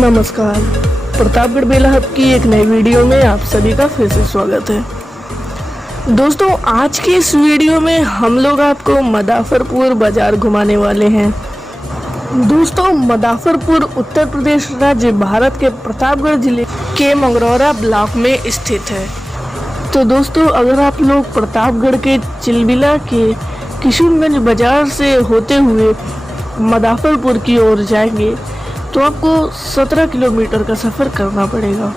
नमस्कार, प्रतापगढ़ बेलाहट की एक नई वीडियो में आप सभी का फिर से स्वागत है। दोस्तों, आज की इस वीडियो में हम लोग आपको मदाफरपुर बाजार घुमाने वाले हैं। दोस्तों, मदाफरपुर उत्तर प्रदेश राज्य भारत के प्रतापगढ़ जिले के मंगरौरा ब्लॉक में स्थित है। तो दोस्तों, अगर आप लोग प्रतापगढ़ के चिलबिला के किशनगंज बाजार से होते हुए मदाफरपुर की ओर जाएंगे तो आपको 17 किलोमीटर का सफ़र करना पड़ेगा।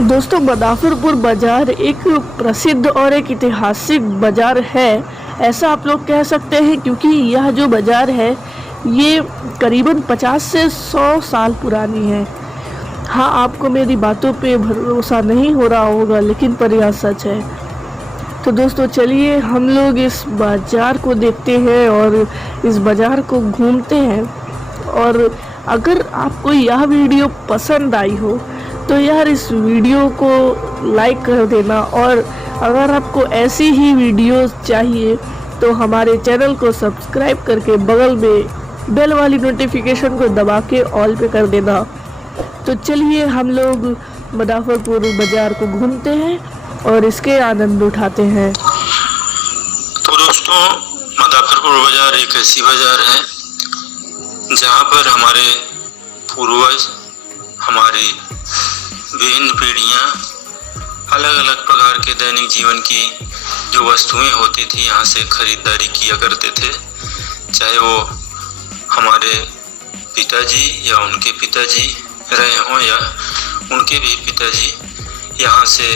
दोस्तों, मदाफरपुर बाज़ार एक प्रसिद्ध और एक ऐतिहासिक बाज़ार है, ऐसा आप लोग कह सकते हैं, क्योंकि यह जो बाज़ार है ये करीबन 50 से 100 साल पुरानी है। हाँ, आपको मेरी बातों पे भरोसा नहीं हो रहा होगा, लेकिन पर यह सच है। तो दोस्तों, चलिए हम लोग इस बाज़ार को देखते हैं और इस बाज़ार को घूमते हैं। और अगर आपको यह वीडियो पसंद आई हो तो यार इस वीडियो को लाइक कर देना, और अगर आपको ऐसी ही वीडियोस चाहिए तो हमारे चैनल को सब्सक्राइब करके बगल में बेल वाली नोटिफिकेशन को दबा के ऑल पे कर देना। तो चलिए हम लोग मदाफरपुर बाज़ार को घूमते हैं और इसके आनंद उठाते हैं। तो दोस्तों, मदाफरपुर बाज़ार एक ऐसी बाज़ार है जहाँ पर हमारे पूर्वज, हमारी विभिन्न पीढ़ियाँ अलग अलग प्रकार के दैनिक जीवन की जो वस्तुएं होती थी यहाँ से खरीदारी किया करते थे। चाहे वो हमारे पिताजी या उनके पिताजी रहे हों या उनके भी पिताजी, यहाँ से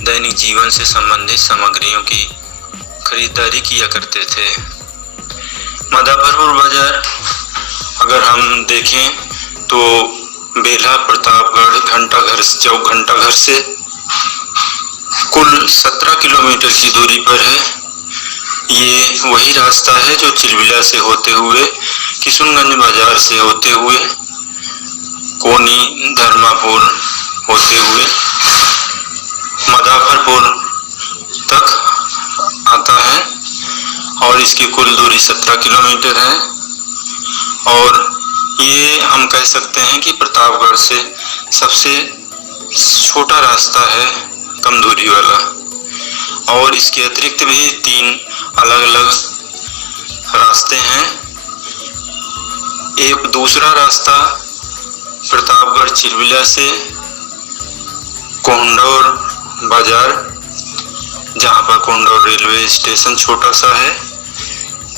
दैनिक जीवन से संबंधित सामग्रियों की खरीदारी किया करते थे। मदाफरपुर बाज़ार अगर हम देखें तो बेला प्रतापगढ़ चौक घंटाघर से कुल 17 किलोमीटर की दूरी पर है। ये वही रास्ता है जो चिलबिला से होते हुए, किशनगंज बाजार से होते हुए, कोनी धर्मापुर होते हुए मदाफरपुर तक आता है और इसकी कुल दूरी 17 किलोमीटर है। और ये हम कह सकते हैं कि प्रतापगढ़ से सबसे छोटा रास्ता है, कम दूरी वाला। और इसके अतिरिक्त भी 3 अलग अलग रास्ते हैं। एक दूसरा रास्ता प्रतापगढ़ चिलबिला से कोंडौर बाजार, जहाँ पर कोंडौर रेलवे स्टेशन छोटा सा है,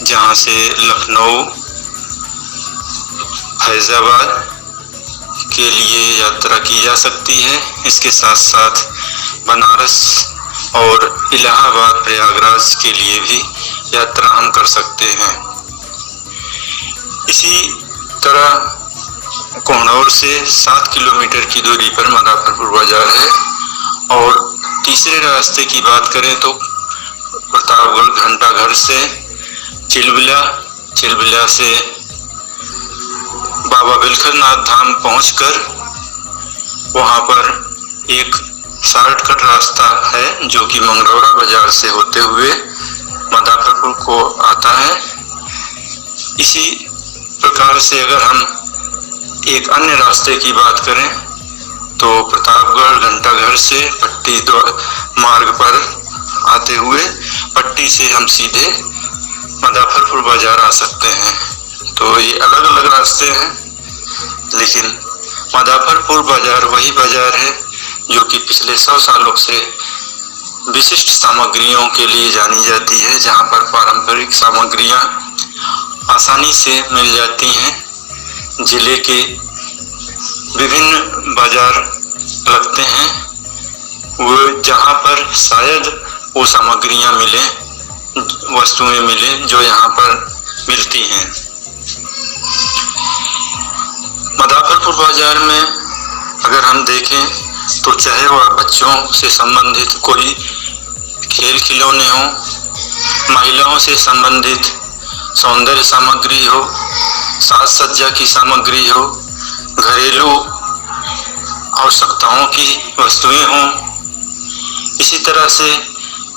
जहाँ से लखनऊ, फैजाबाद के लिए यात्रा की जा सकती है। इसके साथ साथ बनारस और इलाहाबाद, प्रयागराज के लिए भी यात्रा हम कर सकते हैं। इसी तरह कोंडौर से 7 किलोमीटर की दूरी पर मदाफरपुर बाजार है। और तीसरे रास्ते की बात करें तो प्रतापगढ़ घंटाघर से चिलबिला से बाबा बिलखनाथ धाम पहुंचकर वहां पर एक शॉर्टकट रास्ता है जो कि मंगरौरा बाजार से होते हुए मदाफरपुर को आता है। इसी प्रकार से अगर हम एक अन्य रास्ते की बात करें तो प्रतापगढ़ घंटाघर से पट्टी मार्ग पर आते हुए पट्टी से हम सीधे मदाफरपुर बाजार आ सकते हैं। तो ये अलग अलग रास्ते हैं, लेकिन मदाफरपुर बाजार वही बाजार है जो कि पिछले 100 सालों से विशिष्ट सामग्रियों के लिए जानी जाती है, जहां पर पारंपरिक सामग्रियां आसानी से मिल जाती हैं। जिले के विभिन्न बाजार लगते हैं वो जहां पर शायद वो सामग्रियां मिले, वस्तुएं मिले जो यहाँ पर मिलती हैं। मदाफरपुर बाजार में अगर हम देखें तो चाहे वह बच्चों से संबंधित कोई खेल खिलौने हो, महिलाओं से संबंधित सौंदर्य सामग्री हो, साज सज्जा की सामग्री हो, घरेलू आवश्यकताओं की वस्तुएं हों, इसी तरह से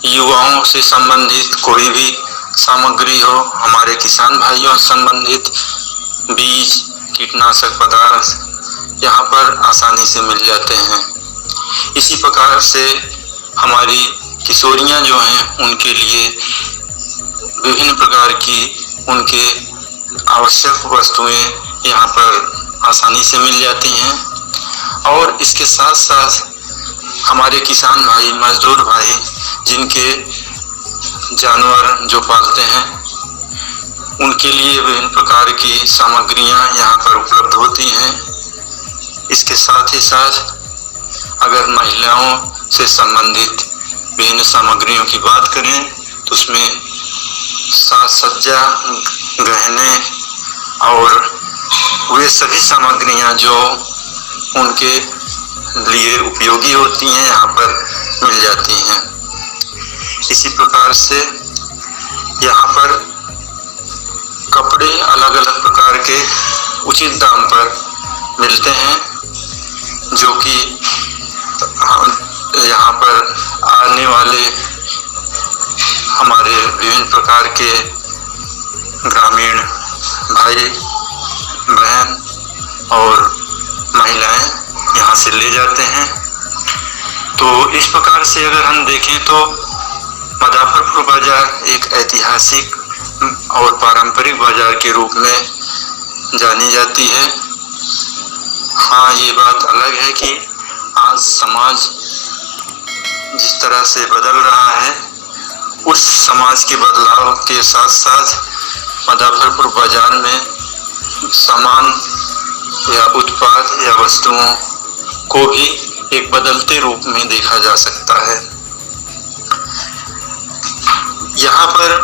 युवाओं से संबंधित कोई भी सामग्री हो, हमारे किसान भाइयों से संबंधित बीज, कीटनाशक पदार्थ यहाँ पर आसानी से मिल जाते हैं। इसी प्रकार से हमारी किशोरियाँ जो हैं उनके लिए विभिन्न प्रकार की उनके आवश्यक वस्तुएं यहाँ पर आसानी से मिल जाती हैं। और इसके साथ साथ हमारे किसान भाई, मजदूर भाई जिनके जानवर जो पालते हैं उनके लिए विभिन्न प्रकार की सामग्रियां यहाँ पर उपलब्ध होती हैं। इसके साथ ही साथ अगर महिलाओं से संबंधित विभिन्न सामग्रियों की बात करें तो उसमें साज सज्जा, गहने और वे सभी सामग्रियां जो उनके लिए उपयोगी होती हैं यहाँ पर मिल जाती हैं। इसी प्रकार से यहाँ पर कपड़े अलग अलग प्रकार के उचित दाम पर मिलते हैं, जो कि यहाँ पर आने वाले हमारे विभिन्न प्रकार के ग्रामीण भाई बहन और महिलाएं यहाँ से ले जाते हैं। तो इस प्रकार से अगर हम देखें तो मदाफरपुर बाजार एक ऐतिहासिक और पारंपरिक बाजार के रूप में जानी जाती है। हाँ, ये बात अलग है कि आज समाज जिस तरह से बदल रहा है उस समाज के बदलाव के साथ साथ मदाफरपुर बाजार में सामान या उत्पाद या वस्तुओं को भी एक बदलते रूप में देखा जा सकता है। यहाँ पर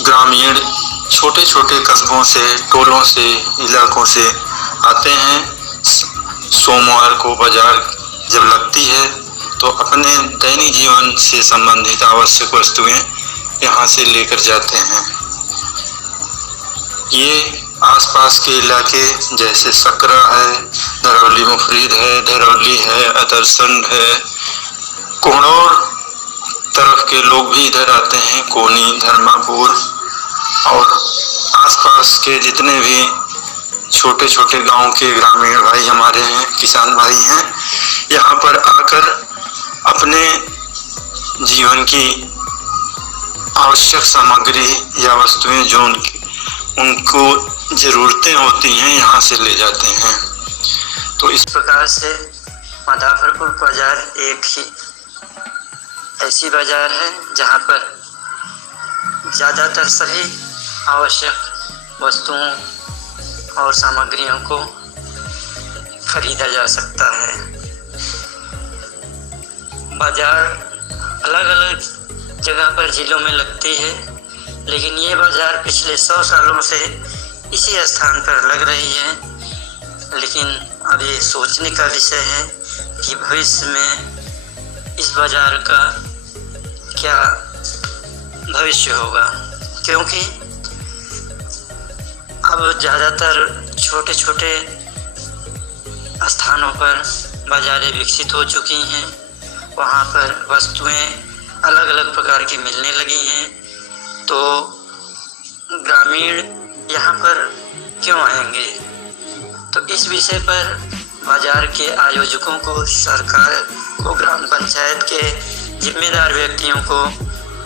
ग्रामीण छोटे छोटे कस्बों से, टोलों से, इलाकों से आते हैं। सोमवार को बाजार जब लगती है तो अपने दैनिक जीवन से संबंधित आवश्यक वस्तुएं यहाँ से लेकर जाते हैं। ये आसपास के इलाके जैसे सकरा है, धरौली मुफरीद है, धरौली है, अदरसंड है, कोहड़ौर तरफ के लोग भी इधर आते हैं, कोनी, धर्मापुर और आसपास के जितने भी छोटे छोटे गांव के ग्रामीण भाई हमारे हैं, किसान भाई हैं, यहाँ पर आकर अपने जीवन की आवश्यक सामग्री या वस्तुएं जो उनको ज़रूरतें होती हैं यहाँ से ले जाते हैं। तो इस प्रकार से मदाफरपुर बाजार एक ही ऐसी बाजार है जहाँ पर ज़्यादातर सभी आवश्यक वस्तुओं और सामग्रियों को खरीदा जा सकता है। बाजार अलग अलग जगह पर जिलों में लगती है, लेकिन ये बाजार पिछले 100 सालों से इसी स्थान पर लग रही है। लेकिन अब ये सोचने का विषय है कि भविष्य में इस बाजार का क्या भविष्य होगा, क्योंकि अब ज़्यादातर छोटे छोटे स्थानों पर बाज़ारें विकसित हो चुकी हैं। वहाँ पर वस्तुएं अलग अलग प्रकार की मिलने लगी हैं, तो ग्रामीण यहाँ पर क्यों आएंगे? तो इस विषय पर बाजार के आयोजकों को, सरकार को, ग्राम पंचायत के जिम्मेदार व्यक्तियों को,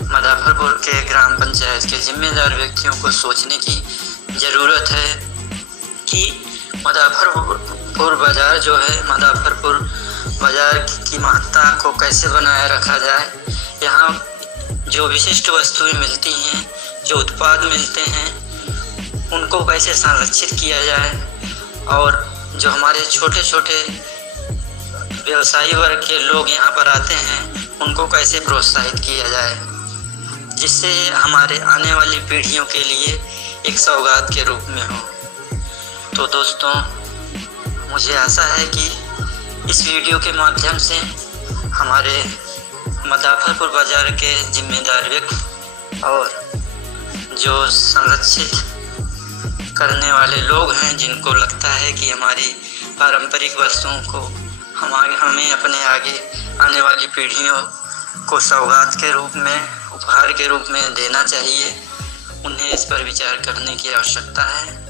मदाफरपुर के ग्राम पंचायत के जिम्मेदार व्यक्तियों को सोचने की ज़रूरत है कि मदाफरपुर बाज़ार जो है, मदाफरपुर बाज़ार की महत्ता को कैसे बनाए रखा जाए। यहाँ जो विशिष्ट वस्तुएं मिलती हैं, जो उत्पाद मिलते हैं, उनको कैसे संरक्षित किया जाए और जो हमारे छोटे छोटे व्यवसायी वर्ग के लोग यहाँ पर आते हैं उनको कैसे प्रोत्साहित किया जाए, जिससे हमारे आने वाली पीढ़ियों के लिए एक सौगात के रूप में हो। तो दोस्तों, मुझे आशा है कि इस वीडियो के माध्यम से हमारे मदाफरपुर बाज़ार के जिम्मेदार व्यक्ति और जो संरक्षित करने वाले लोग हैं, जिनको लगता है कि हमारी पारंपरिक वस्तुओं को हमें अपने आगे आने वाली पीढ़ियों को सौगात के रूप में, उपहार के रूप में देना चाहिए, उन्हें इस पर विचार करने की आवश्यकता है।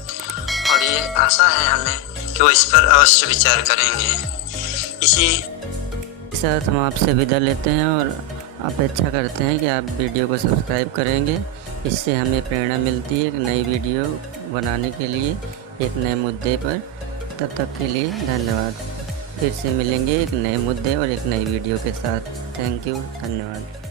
और ये आशा है हमें कि वो इस पर अवश्य विचार करेंगे। इसी साथ हम आपसे विदा लेते हैं और अपेक्षा करते हैं कि आप वीडियो को सब्सक्राइब करेंगे। इससे हमें प्रेरणा मिलती है एक नई वीडियो बनाने के लिए, एक नए मुद्दे पर। तब तक के लिए धन्यवाद। फिर से मिलेंगे एक नए मुद्दे और एक नई वीडियो के साथ। थैंक यू, धन्यवाद।